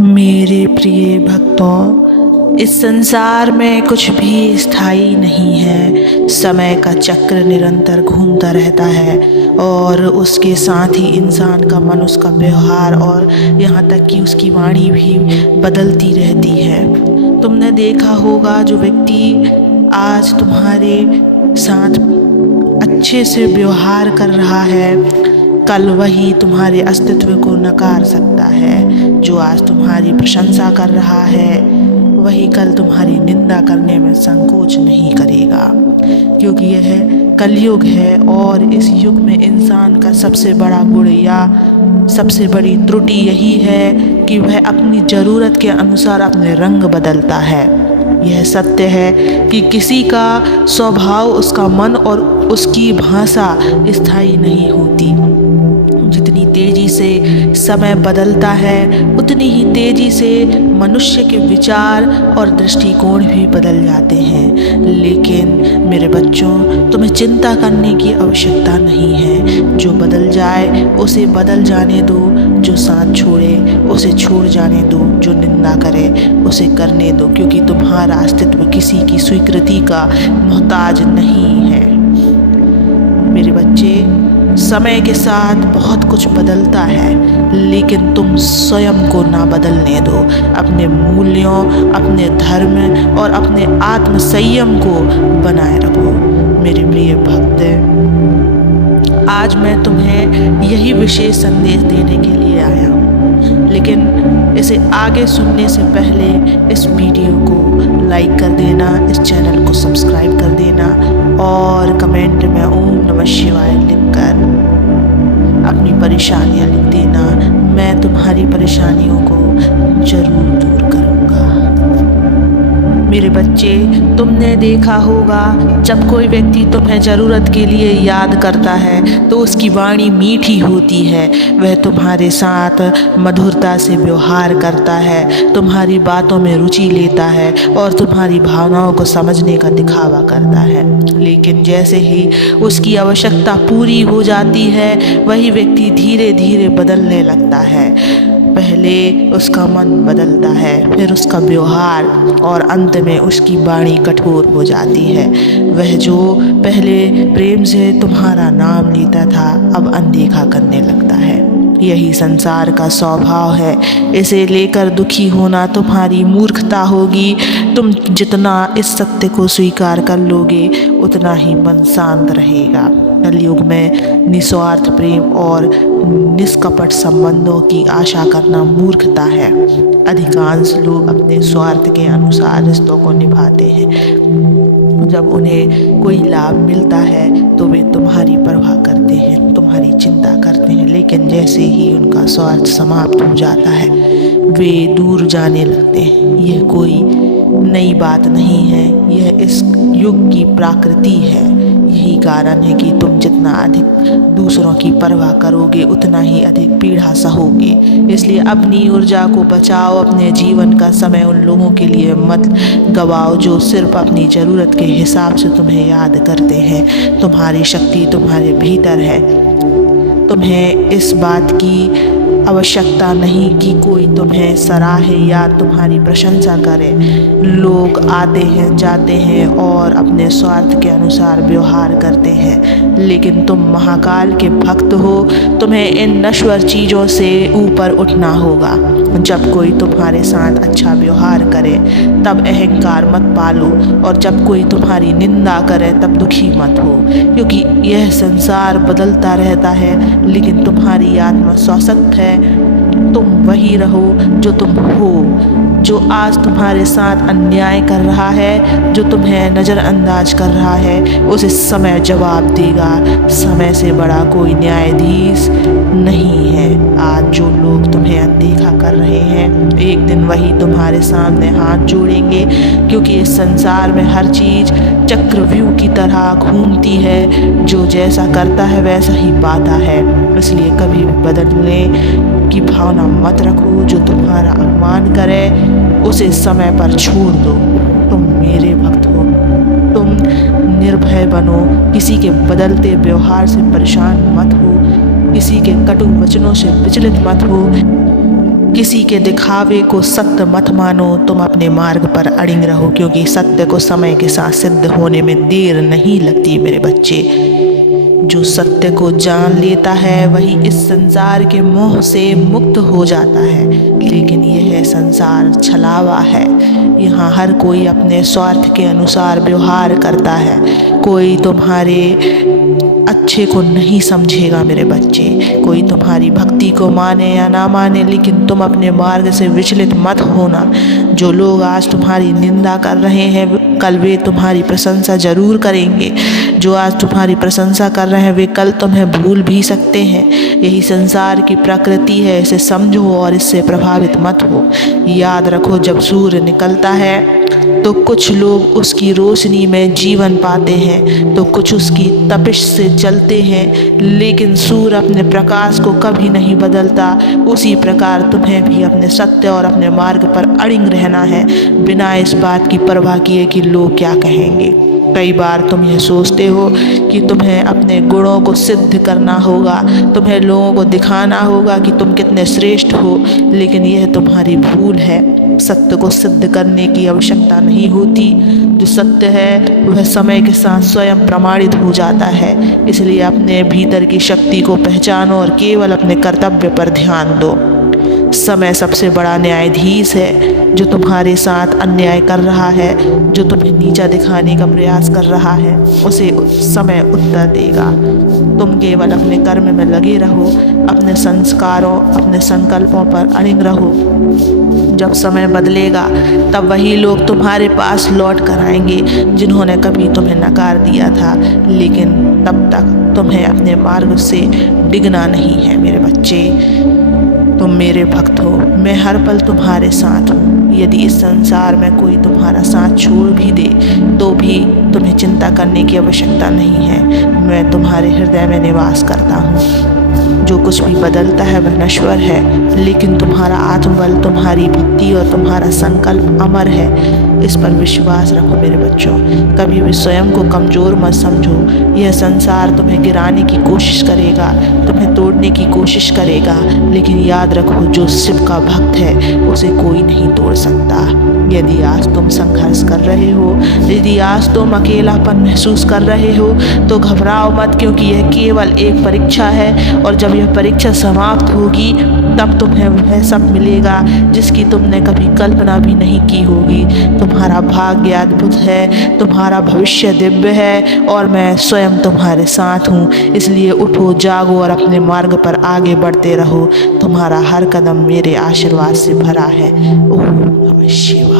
मेरे प्रिय भक्तों, इस संसार में कुछ भी स्थायी नहीं है। समय का चक्र निरंतर घूमता रहता है और उसके साथ ही इंसान का मन, उसका व्यवहार और यहाँ तक कि उसकी वाणी भी बदलती रहती है। तुमने देखा होगा, जो व्यक्ति आज तुम्हारे साथ अच्छे से व्यवहार कर रहा है, कल वही तुम्हारे अस्तित्व को नकार सकता है। जो आज तुम्हारी प्रशंसा कर रहा है, वही कल तुम्हारी निंदा करने में संकोच नहीं करेगा, क्योंकि यह कलयुग है और इस युग में इंसान का सबसे बड़ा गुण या सबसे बड़ी त्रुटि यही है कि वह अपनी ज़रूरत के अनुसार अपने रंग बदलता है। यह सत्य है कि किसी का स्वभाव, उसका मन और उसकी भाषा स्थायी नहीं होती। जितनी तेजी से समय बदलता है, उतनी ही तेजी से मनुष्य के विचार और दृष्टिकोण भी बदल जाते हैं। लेकिन मेरे बच्चों, तुम्हें चिंता करने की आवश्यकता नहीं है। जो बदल जाए उसे बदल जाने दो, जो साथ छोड़े उसे छोड़ जाने दो, जो निंदा करे उसे करने दो, क्योंकि तुम्हारा अस्तित्व किसी की स्वीकृति का मोहताज नहीं है। मेरे बच्चे, समय के साथ बहुत कुछ बदलता है, लेकिन तुम स्वयं को ना बदलने दो। अपने मूल्यों, अपने धर्म और अपने आत्म संयम को बनाए रखो। मेरे प्रिय भक्त, आज मैं तुम्हें यही विशेष संदेश देने के लिए आया हूँ, लेकिन इसे आगे सुनने से पहले इस वीडियो को लाइक कर देना, इस चैनल को सब्सक्राइब कर देना और कमेंट में ओम नमः शिवाय लिखकर अपनी परेशानियाँ लिख देना। मैं तुम्हारी परेशानियों को जरूर दूर करूँगा। मेरे बच्चे, तुमने देखा होगा, जब कोई व्यक्ति तुम्हें ज़रूरत के लिए याद करता है तो उसकी वाणी मीठी होती है। वह तुम्हारे साथ मधुरता से व्यवहार करता है, तुम्हारी बातों में रुचि लेता है और तुम्हारी भावनाओं को समझने का दिखावा करता है। लेकिन जैसे ही उसकी आवश्यकता पूरी हो जाती है, वही व्यक्ति धीरे धीरे बदलने लगता है। पहले उसका मन बदलता है, फिर उसका व्यवहार और अंत में उसकी वाणी कठोर हो जाती है। वह जो पहले प्रेम से तुम्हारा नाम लेता था, अब अनदेखा करने लगता है। यही संसार का स्वभाव है। इसे लेकर दुखी होना तुम्हारी मूर्खता होगी। तुम जितना इस सत्य को स्वीकार कर लोगे, उतना ही मन शांत रहेगा। कलयुग में निस्वार्थ प्रेम और निष्कपट संबंधों की आशा करना मूर्खता है। अधिकांश लोग अपने स्वार्थ के अनुसार रिश्तों को निभाते हैं। जब उन्हें कोई लाभ मिलता है तो वे तुम्हारी परवाह करते हैं, तुम्हारी चिंता करते हैं, लेकिन जैसे ही उनका स्वार्थ समाप्त हो जाता है, वे दूर जाने लगते हैं। यह कोई नई बात नहीं है, यह इस युग की प्रकृति है। यही कारण है कि तुम जितना अधिक दूसरों की परवाह करोगे, उतना ही अधिक पीड़ा सहोगे। इसलिए अपनी ऊर्जा को बचाओ, अपने जीवन का समय उन लोगों के लिए मत गवाओ जो सिर्फ अपनी ज़रूरत के हिसाब से तुम्हें याद करते हैं। तुम्हारी शक्ति तुम्हारे भीतर है। तुम्हें इस बात की आवश्यकता नहीं कि कोई तुम्हें सराहे या तुम्हारी प्रशंसा करे। लोग आते हैं, जाते हैं और अपने स्वार्थ के अनुसार व्यवहार करते हैं, लेकिन तुम महाकाल के भक्त हो। तुम्हें इन नश्वर चीज़ों से ऊपर उठना होगा। जब कोई तुम्हारे साथ अच्छा व्यवहार करे तब अहंकार मत पालो, और जब कोई तुम्हारी निंदा करे तब दुखी मत हो, क्योंकि यह संसार बदलता रहता है, लेकिन तुम्हारी आत्मा सशक्त है। तुम वही रहो जो तुम हो। जो आज तुम्हारे साथ अन्याय कर रहा है, जो तुम्हें नज़रअंदाज कर रहा है, उसे समय जवाब देगा। समय से बड़ा कोई न्यायाधीश नहीं है। आज जो लोग तुम्हें अनदेखा कर रहे हैं, एक दिन वही तुम्हारे सामने हाथ जोड़ेंगे, क्योंकि इस संसार में हर चीज़ चक्रव्यूह की तरह घूमती है। जो जैसा करता है वैसा ही पाता है। इसलिए कभी भी बदलने की भावना मत रखो। जो तुम्हारा अपमान करे उसे समय पर छोड़ दो। तुम मेरे भक्त हो। तुम निर्भय बनो, किसी के बदलते व्यवहार से परेशान मत हो, किसी के कटु वचनों से विचलित मत हो। किसी के दिखावे को सत्य मत मानो, तुम अपने मार्ग पर अड़िग रहो, क्योंकि सत्य को समय के साथ सिद्ध होने में देर नहीं लगती मेरे बच्चे। जो सत्य को जान लेता है वही इस संसार के मोह से मुक्त हो जाता है। लेकिन यह संसार छलावा है, यहाँ हर कोई अपने स्वार्थ के अनुसार व्यवहार करता है। कोई तुम्हारे अच्छे को नहीं समझेगा मेरे बच्चे, कोई तुम्हारी भक्ति को माने या ना माने, लेकिन तुम अपने मार्ग से विचलित मत होना। जो लोग आज तुम्हारी निंदा कर रहे हैं कल वे तुम्हारी प्रशंसा जरूर करेंगे। जो आज तुम्हारी प्रशंसा कर रहे हैं वे कल तुम्हें भूल भी सकते हैं। यही संसार की प्रकृति है, इसे समझो और इससे प्रभावित मत हो। याद रखो, जब सूर्य निकलता है तो कुछ लोग उसकी रोशनी में जीवन पाते हैं, तो कुछ उसकी तपिश से चलते हैं, लेकिन सूर्य अपने प्रकाश को कभी नहीं बदलता। उसी प्रकार तुम्हें भी अपने सत्य और अपने मार्ग पर अड़िग रहना है, बिना इस बात की परवाह किए कि लोग क्या कहेंगे। कई बार तुम यह सोचते हो कि तुम्हें अपने गुणों को सिद्ध करना होगा, तुम्हें लोगों को दिखाना होगा कि तुम कितने श्रेष्ठ हो, लेकिन यह तुम्हारी भूल है। सत्य को सिद्ध करने की आवश्यकता नहीं होती। जो सत्य है वह समय के साथ स्वयं प्रमाणित हो जाता है। इसलिए अपने भीतर की शक्ति को पहचानो और केवल अपने कर्तव्य पर ध्यान दो। समय सबसे बड़ा न्यायाधीश है। जो तुम्हारे साथ अन्याय कर रहा है, जो तुम्हें नीचा दिखाने का प्रयास कर रहा है, उसे समय उत्तर देगा। तुम केवल अपने कर्म में लगे रहो, अपने संस्कारों अपने संकल्पों पर अड़िग रहो। जब समय बदलेगा तब वही लोग तुम्हारे पास लौट कर आएंगे जिन्होंने कभी तुम्हें नकार दिया था, लेकिन तब तक तुम्हें अपने मार्ग से डिगना नहीं है मेरे बच्चे। तुम मेरे भक्त हो, मैं हर पल तुम्हारे साथ हूँ। यदि इस संसार में कोई तुम्हारा साथ छोड़ भी दे तो भी तुम्हें चिंता करने की आवश्यकता नहीं है। मैं तुम्हारे हृदय में निवास करता हूँ। जो कुछ भी बदलता है वह नश्वर है, लेकिन तुम्हारा आत्मबल, तुम्हारी भक्ति और तुम्हारा संकल्प अमर है। इस पर विश्वास रखो मेरे बच्चों। कभी भी स्वयं को कमज़ोर मत समझो। यह संसार तुम्हें गिराने की कोशिश करेगा, तुम्हें तोड़ने की कोशिश करेगा, लेकिन याद रखो, जो शिव का भक्त है उसे कोई नहीं तोड़ सकता। यदि आज तुम संघर्ष कर रहे हो, यदि आज तुम अकेलापन महसूस कर रहे हो, तो घबराओ मत, क्योंकि यह केवल एक परीक्षा है। और जब यह परीक्षा समाप्त होगी तब तुम्हें वह सब मिलेगा जिसकी तुमने कभी कल्पना भी नहीं की होगी। तुम्हारा भाग्य अद्भुत है, तुम्हारा भविष्य दिव्य है, और मैं स्वयं तुम्हारे साथ हूँ। इसलिए उठो, जागो और अपने मार्ग पर आगे बढ़ते रहो। तुम्हारा हर कदम मेरे आशीर्वाद से भरा है। ओम नमः शिवाय।